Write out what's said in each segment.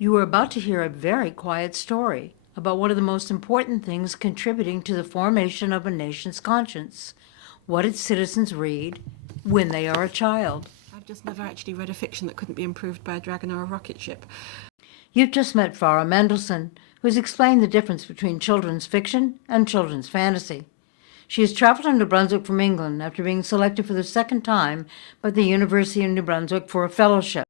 You are about to hear a very quiet story about one of the most important things contributing to the formation of a nation's conscience, what its citizens read when they are a child. I've just never actually read a fiction that couldn't be improved by a dragon or a rocket ship. You've just met Farah Mendelssohn, who's explained the difference between children's fiction and children's fantasy. She has traveled to New Brunswick from England after being selected for the second time by the University of New Brunswick for a fellowship.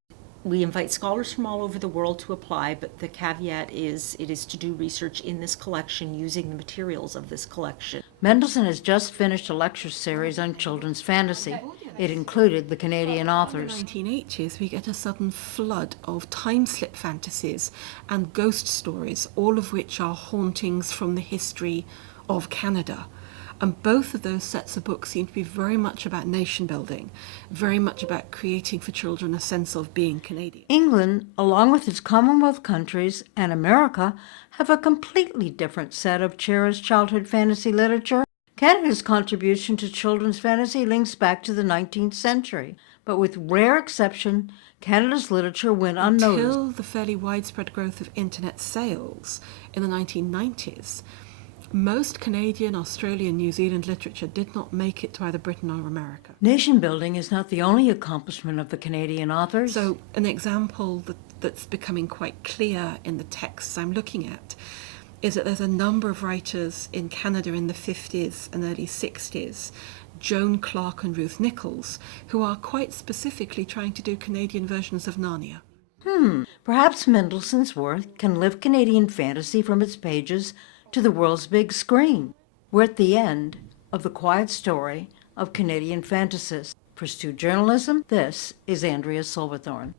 We invite scholars from all over the world to apply, but the caveat is it is to do research in this collection using the materials of this collection. Mendelssohn has just finished a lecture series on children's fantasy. It included the Canadian authors. In the 1980s, we get a sudden flood of time-slip fantasies and ghost stories, all of which are hauntings from the history of Canada. And both of those sets of books seem to be very much about nation building, very much about creating for children a sense of being Canadian. England, along with its Commonwealth countries and America, have a completely different set of cherished childhood fantasy literature. Canada's contribution to children's fantasy links back to the 19th century, but with rare exception, Canada's literature went unnoticed. Until the fairly widespread growth of internet sales in the 1990s, most Canadian, Australian, New Zealand literature did not make it to either Britain or America. Nation building is not the only accomplishment of the Canadian authors. So an example that's becoming quite clear in the texts I'm looking at is that there's a number of writers in Canada in the 50s and early 60s, Joan Clark and Ruth Nichols, who are quite specifically trying to do Canadian versions of Narnia. Perhaps Mendelssohn's work can lift Canadian fantasy from its pages to the world's big screen. We're at the end of the quiet story of Canadian fantasists. For Stu Journalism, this is Andrea Silverthorne.